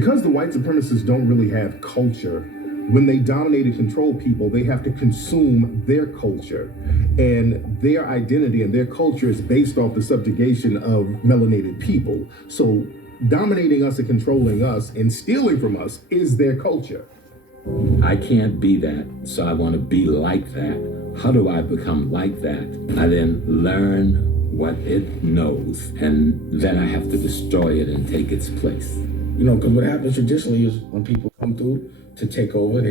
Because the white supremacists don't really have culture, when they dominate and control people, they have to consume their culture. And their identity and their culture is based off the subjugation of melanated people. So dominating us and controlling us and stealing from us is their culture. I can't be that, so I want to be like that. How do I become like that? I then learn what it knows, and then I have to destroy it and take its place. You know, because what happens traditionally is when people come through to take over,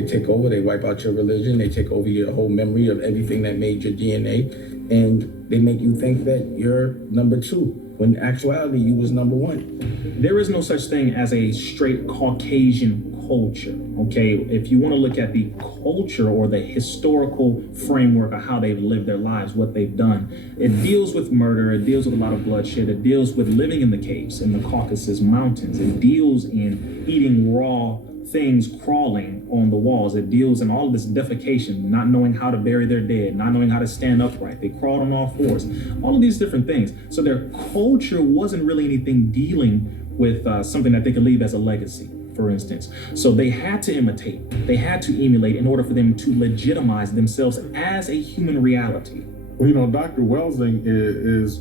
they wipe out your religion, they take over your whole memory of everything that made your DNA, and they make you think that you're number two, when in actuality you was number one. There is no such thing as a straight Caucasian culture, okay? If you want to look at the culture or the historical framework of how they've lived their lives, what they've done, it deals with murder, it deals with a lot of bloodshed, it deals with living in the caves, in the Caucasus Mountains, it deals in eating raw things crawling on the walls, it deals in all of this defecation, not knowing how to bury their dead, not knowing how to stand upright, they crawled on all fours, all of these different things. So their culture wasn't really anything dealing with something that they could leave as a legacy, for instance. So they had to imitate, they had to emulate in order for them to legitimize themselves as a human reality. Well, you know, Dr. Welsing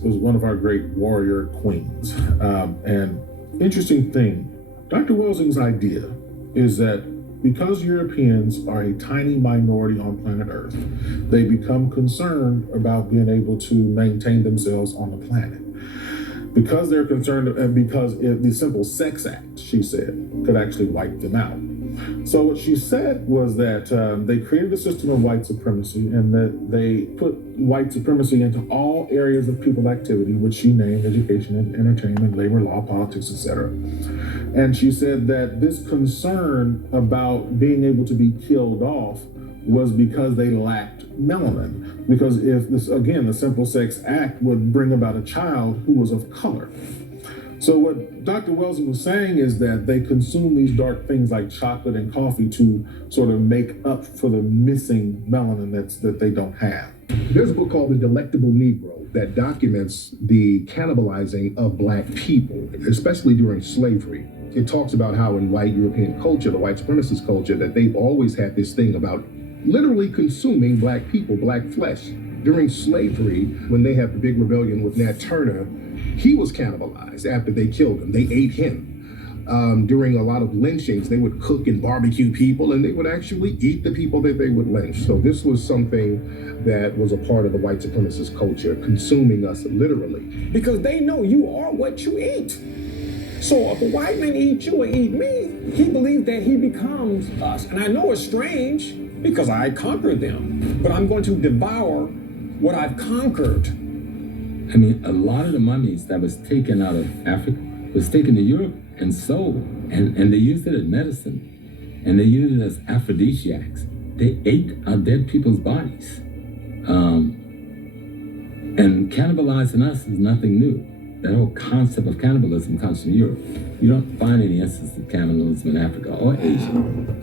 was one of our great warrior queens. And interesting thing, Dr. Welsing's idea is that because Europeans are a tiny minority on planet Earth, they become concerned about being able to maintain themselves on the planet. Because they're concerned, and because the simple sex act, she said, could actually wipe them out. So what she said was that they created a system of white supremacy, and that they put white supremacy into all areas of people's activity, which she named education and entertainment, labor, law, politics, etc. And she said that this concern about being able to be killed off was because they lacked melanin. Because if this, again, the simple sex act would bring about a child who was of color. So what Dr. Welsing was saying is that they consume these dark things like chocolate and coffee to sort of make up for the missing melanin that they don't have. There's a book called The Delectable Negro that documents the cannibalizing of Black people, especially during slavery. It talks about how in white European culture, the white supremacist culture, that they've always had this thing about literally consuming Black people, Black flesh. During slavery, when they had the big rebellion with Nat Turner, he was cannibalized after they killed him. They ate him. During a lot of lynchings, they would cook and barbecue people, and they would actually eat the people that they would lynch. So this was something that was a part of the white supremacist culture, consuming us literally. Because they know you are what you eat. So if a white man eat you or eat me, he believes that he becomes us. And I know it's strange because I conquered them, but I'm going to devour what I've conquered. I mean, a lot of the mummies that was taken out of Africa was taken to Europe and sold, and they used it as medicine, and they used it as aphrodisiacs. They ate our dead people's bodies. And cannibalizing us is nothing new. That whole concept of cannibalism comes from Europe. You don't find any instance of cannibalism in Africa or Asia.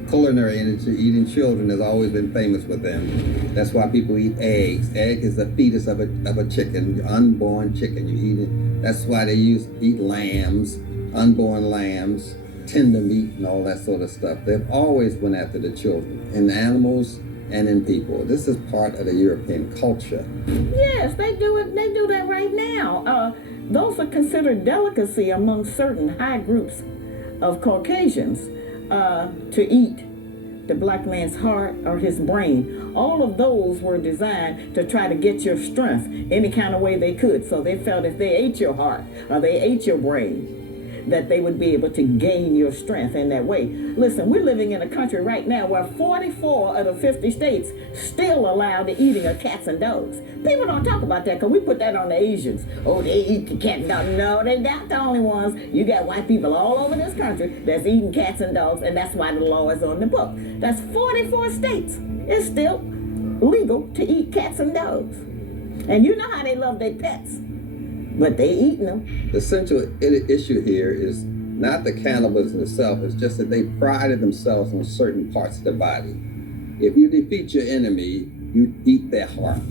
Culinary industry, eating children has always been famous with them. That's why people eat eggs. Egg is the fetus of a chicken, unborn chicken. You eat it. That's why they eat lambs, unborn lambs, tender meat, and all that sort of stuff. They've always went after the children, in animals and in people. This is part of the European culture. Yes, they do it. They do that right now. Those are considered delicacy among certain high groups of Caucasians to eat the black man's heart or his brain. All of those were designed to try to get your strength any kind of way they could. So they felt if they ate your heart or they ate your brain, that they would be able to gain your strength in that way. Listen, we're living in a country right now where 44 of the 50 states still allow the eating of cats and dogs. People don't talk about that because we put that on the Asians. Oh, they eat the cat and dog. No, they're not the only ones. You got white people all over this country that's eating cats and dogs, and that's why the law is on the book. That's 44 states. It's still legal to eat cats and dogs. And you know how they love their pets. But they eating them. The central issue here is not the cannibalism itself, it's just that they prided themselves on certain parts of the body. If you defeat your enemy, you eat their heart.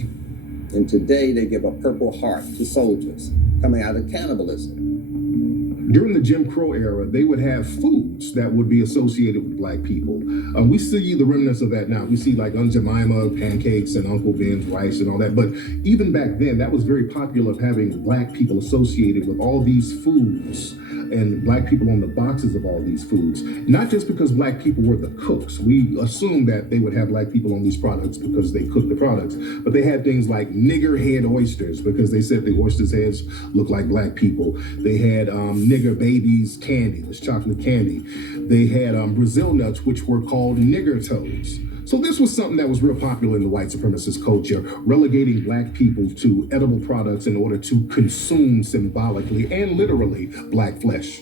And today they give a purple heart to soldiers coming out of cannibalism. During the Jim Crow era, they would have foods that would be associated with black people. We see the remnants of that now. We see like Aunt Jemima pancakes and Uncle Ben's rice and all that. But even back then, that was very popular of having black people associated with all these foods and black people on the boxes of all these foods. Not just because black people were the cooks. We assumed that they would have black people on these products because they cooked the products. But they had things like nigger head oysters because they said the oysters' heads look like black people. They had nigger babies candy, this chocolate candy. They had Brazil nuts, which were called nigger toads. So this was something that was real popular in the white supremacist culture, relegating black people to edible products in order to consume symbolically and literally black flesh.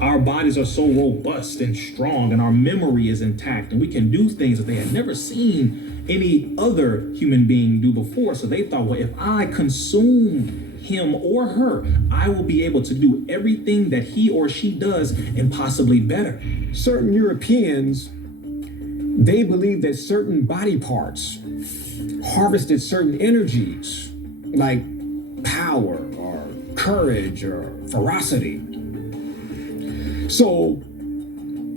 Our bodies are so robust and strong, and our memory is intact, and we can do things that they had never seen any other human being do before. So they thought, well, if I consume him or her, I will be able to do everything that he or she does and possibly better. Certain Europeans, they believe that certain body parts harvested certain energies, like power or courage or ferocity. So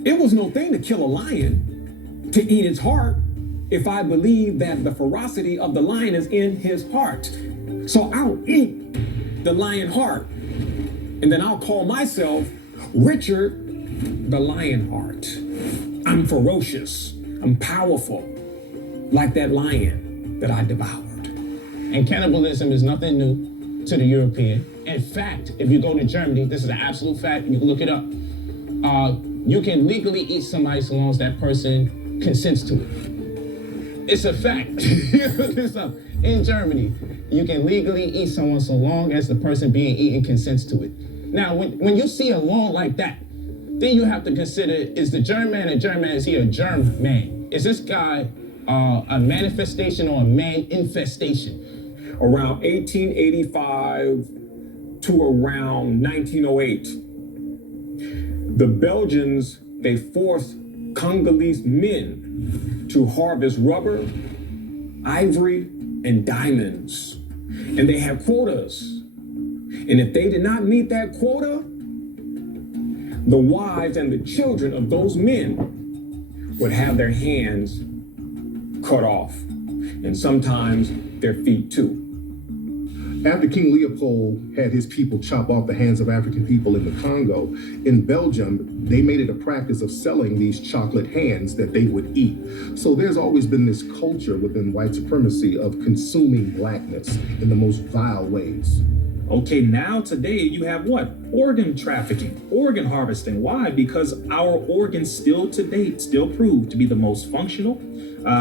it was no thing to kill a lion, to eat its heart, if I believe that the ferocity of the lion is in his heart. So I'll eat the lion heart, and then I'll call myself Richard the Lionheart. I'm ferocious. I'm powerful, like that lion that I devoured. And cannibalism is nothing new to the European. In fact, if you go to Germany, this is an absolute fact, you can look it up. You can legally eat somebody so long as that person consents to it. It's a fact. Look this up. In Germany, you can legally eat someone so long as the person being eaten consents to it. Now, when you see a law like that, then you have to consider, is the germ man a germ man? Is he a germ man? Is this guy a manifestation or a man infestation? Around 1885 to around 1908, the Belgians, they forced Congolese men to harvest rubber, ivory, and diamonds. And they had quotas. And if they did not meet that quota, the wives and the children of those men would have their hands cut off, and sometimes their feet too. After King Leopold had his people chop off the hands of African people in the Congo, in Belgium, they made it a practice of selling these chocolate hands that they would eat. So there's always been this culture within white supremacy of consuming blackness in the most vile ways. Okay, now today you have what? Organ trafficking, organ harvesting. Why? Because our organs still to date still prove to be the most functional.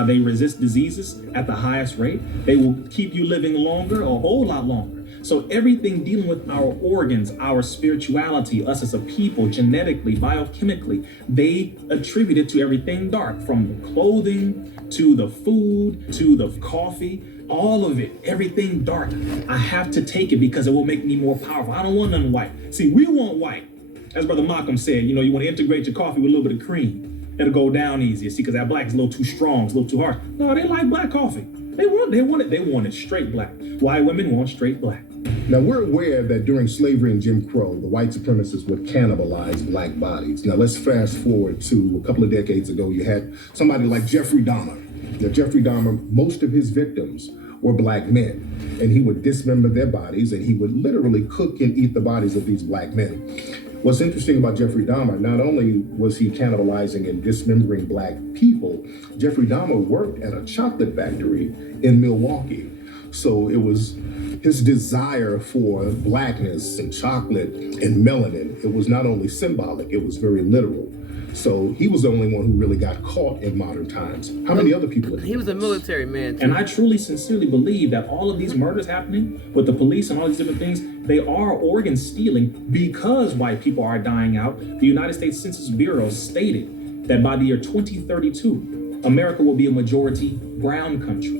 They resist diseases at the highest rate. They will keep you living longer, a whole lot longer. So everything dealing with our organs, our spirituality, us as a people, genetically, biochemically, they attribute it to everything dark, from the clothing to the food to the coffee. All of it, everything dark. I have to take it because it will make me more powerful. I don't want nothing white. See, we want white. As Brother Malcolm said, you want to integrate your coffee with a little bit of cream. It'll go down easier. See, because that black is a little too strong, it's a little too harsh. No, they like black coffee. They want it straight black. White women want straight black. Now, we're aware that during slavery and Jim Crow, the white supremacists would cannibalize black bodies. Now, let's fast forward to a couple of decades ago. You had somebody like Jeffrey Dahmer. Now, Jeffrey Dahmer, most of his victims were black men, and he would dismember their bodies, and he would literally cook and eat the bodies of these black men. What's interesting about Jeffrey Dahmer, not only was he cannibalizing and dismembering black people, Jeffrey Dahmer worked at a chocolate factory in Milwaukee. So it was his desire for blackness and chocolate and melanin. It was not only symbolic, it was very literal. So he was the only one who really got caught in modern times. How many other people? He was a military man too. And I truly, sincerely believe that all of these murders happening with the police and all these different things, they are organ stealing because white people are dying out. The United States Census Bureau stated that by the year 2032, America will be a majority brown country.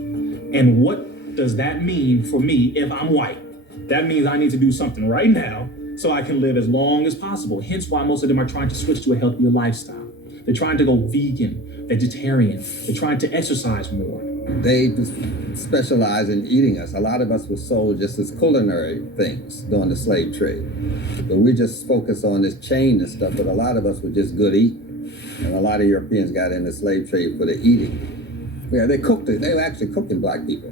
And what does that mean for me if I'm white? That means I need to do something right now so I can live as long as possible. Hence why most of them are trying to switch to a healthier lifestyle. They're trying to go vegan, vegetarian. They're trying to exercise more. They specialize in eating us. A lot of us were sold just as culinary things during the slave trade. But we just focus on this chain and stuff, but a lot of us were just good eating. And a lot of Europeans got in the slave trade for the eating. Yeah, they cooked it. They were actually cooking black people.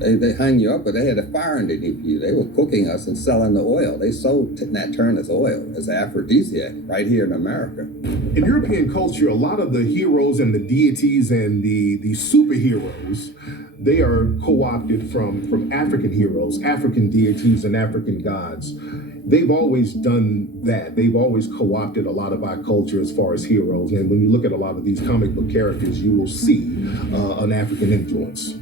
They hung you up, but they had a fire underneath you. They were cooking us and selling the oil. They sold Nat Turner's oil as an aphrodisiac right here in America. In European culture, a lot of the heroes and the deities and the superheroes, they are co-opted from African heroes, African deities, and African gods. They've always done that. They've always co-opted a lot of our culture as far as heroes. And when you look at a lot of these comic book characters, you will see an African influence.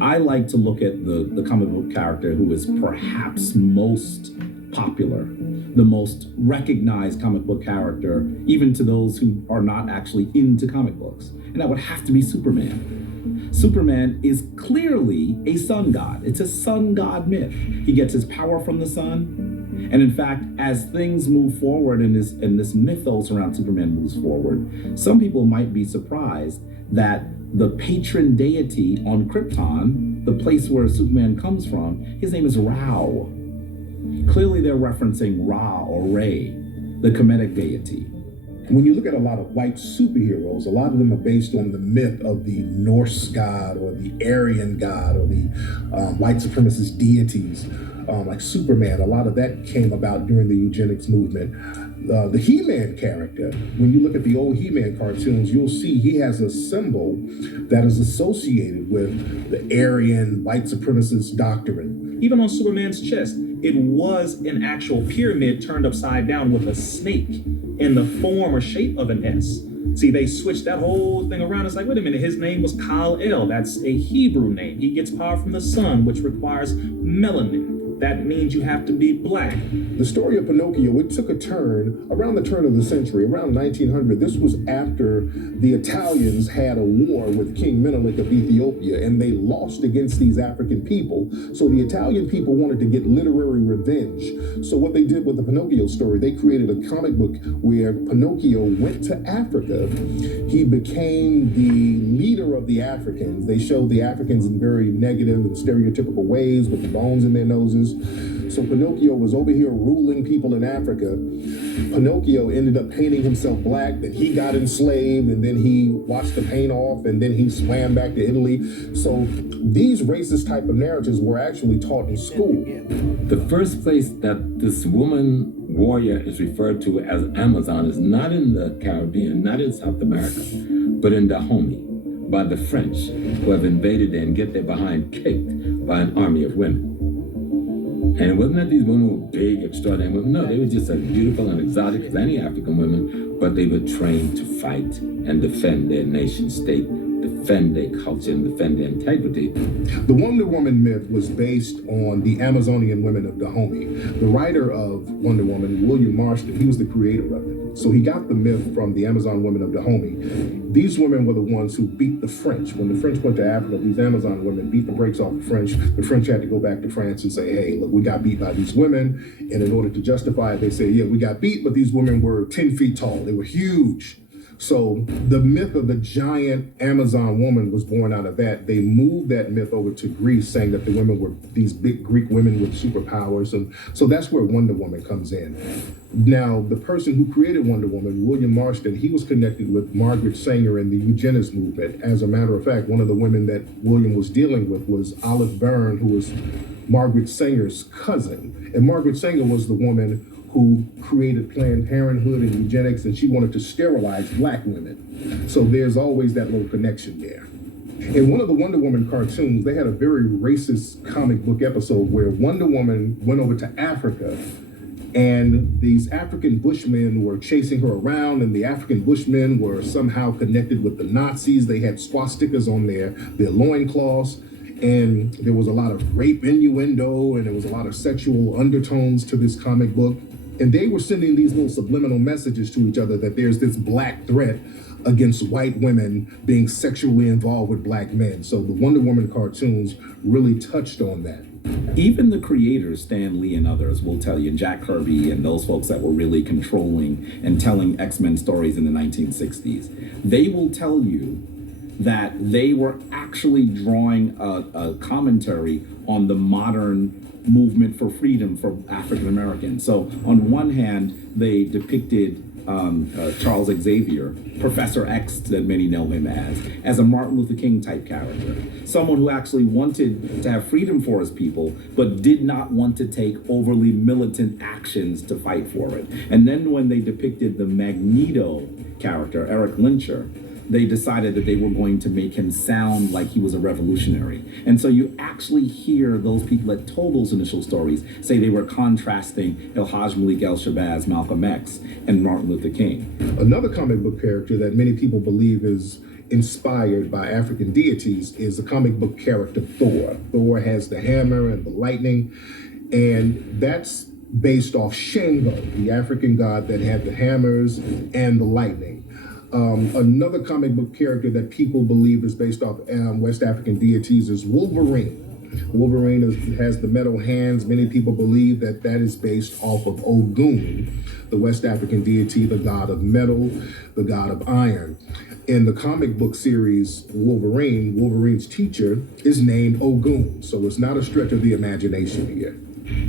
I like to look at the comic book character who is perhaps most popular, the most recognized comic book character, even to those who are not actually into comic books. And that would have to be Superman. Superman is clearly a sun god. It's a sun god myth. He gets his power from the sun. And in fact, as things move forward and this mythos around Superman moves forward, some people might be surprised that the patron deity on Krypton, the place where Superman comes from, his name is Ra. Clearly they're referencing Ra or Re, the Kemetic deity. When you look at a lot of white superheroes, a lot of them are based on the myth of the Norse god or the Aryan god or the white supremacist deities. Like Superman, a lot of that came about during the eugenics movement. The He-Man character, when you look at the old He-Man cartoons, you'll see he has a symbol that is associated with the Aryan white supremacist doctrine. Even on Superman's chest, it was an actual pyramid turned upside down with a snake in the form or shape of an S. See, they switched that whole thing around. It's like, wait a minute, his name was Kal-El. That's a Hebrew name. He gets power from the sun, which requires melanin. That means you have to be black. The story of Pinocchio, it took a turn around the turn of the century, around 1900. This was after the Italians had a war with King Menelik of Ethiopia, and they lost against these African people. So the Italian people wanted to get literary revenge. So what they did with the Pinocchio story, they created a comic book where Pinocchio went to Africa. He became the leader of the Africans. They showed the Africans in very negative and stereotypical ways with the bones in their noses. So Pinocchio was over here ruling people in Africa. Pinocchio ended up painting himself black, then he got enslaved, and then he washed the paint off, and then he swam back to Italy. So these racist type of narratives were actually taught in school. The first place that this woman warrior is referred to as Amazon is not in the Caribbean, not in South America, but in Dahomey by the French, who have invaded there and get their behind kicked by an army of women. And it wasn't that these women were big, extraordinary women. No, they were just as beautiful and exotic as any African women, but they were trained to fight and defend their nation state, defend their culture, and defend their integrity. The Wonder Woman myth was based on the Amazonian women of Dahomey. The writer of Wonder Woman, William Marston, he was the creator of it. So he got the myth from the Amazon women of Dahomey. These women were the ones who beat the French. When the French went to Africa, these Amazon women beat the brakes off the French. The French had to go back to France and say, hey, look, we got beat by these women. And in order to justify it, they say, yeah, we got beat, but these women were 10 feet tall. They were huge. So the myth of the giant Amazon woman was born out of that. They moved that myth over to Greece, saying that the women were these big Greek women with superpowers. And so that's where Wonder Woman comes in. Now, the person who created Wonder Woman, William Marston, he was connected with Margaret Sanger and the eugenics movement. As a matter of fact, one of the women that William was dealing with was Olive Byrne, who was Margaret Sanger's cousin. And Margaret Sanger was the woman who created Planned Parenthood and eugenics, and she wanted to sterilize black women. So there's always that little connection there. In one of the Wonder Woman cartoons, they had a very racist comic book episode where Wonder Woman went over to Africa, and these African Bushmen were chasing her around, and the African Bushmen were somehow connected with the Nazis. They had swastikas on their loincloths. And there was a lot of rape innuendo, and there was a lot of sexual undertones to this comic book. And they were sending these little subliminal messages to each other that there's this black threat against white women being sexually involved with black men. So the Wonder Woman cartoons really touched on that. Even the creators, Stan Lee and others, will tell you, Jack Kirby and those folks that were really controlling and telling X-Men stories in the 1960s, they will tell you that they were actually drawing a commentary on the modern movement for freedom for African Americans. So on one hand, they depicted Charles Xavier, Professor X that many know him as a Martin Luther King type character. Someone who actually wanted to have freedom for his people, but did not want to take overly militant actions to fight for it. And then when they depicted the Magneto character, Eric Lyncher, they decided that they were going to make him sound like he was a revolutionary. And so you actually hear those people that told those initial stories say they were contrasting El-Hajj Malik El-Shabazz, Malcolm X, and Martin Luther King. Another comic book character that many people believe is inspired by African deities is the comic book character Thor. Thor has the hammer and the lightning, and that's based off Shango, the African god that had the hammers and the lightning. Another comic book character that people believe is based off West African deities is Wolverine. Wolverine has the metal hands. Many people believe that that is based off of Ogun, the West African deity, the god of metal, the god of iron. In the comic book series Wolverine, Wolverine's teacher is named Ogun, so it's not a stretch of the imagination here.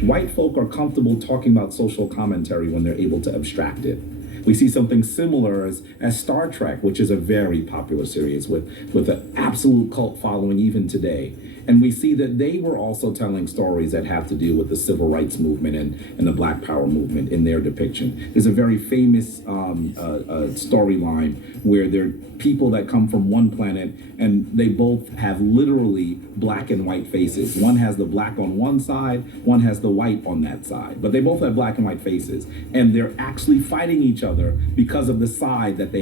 White folk are comfortable talking about social commentary when they're able to abstract it. We see something similar as Star Trek, which is a very popular series with an absolute cult following even today. And we see that they were also telling stories that have to do with the civil rights movement and the Black Power movement in their depiction. There's a very famous storyline where there are people that come from one planet and they both have literally black and white faces. One has the black on one side, one has the white on that side, but they both have black and white faces. And they're actually fighting each other because of the side that they have.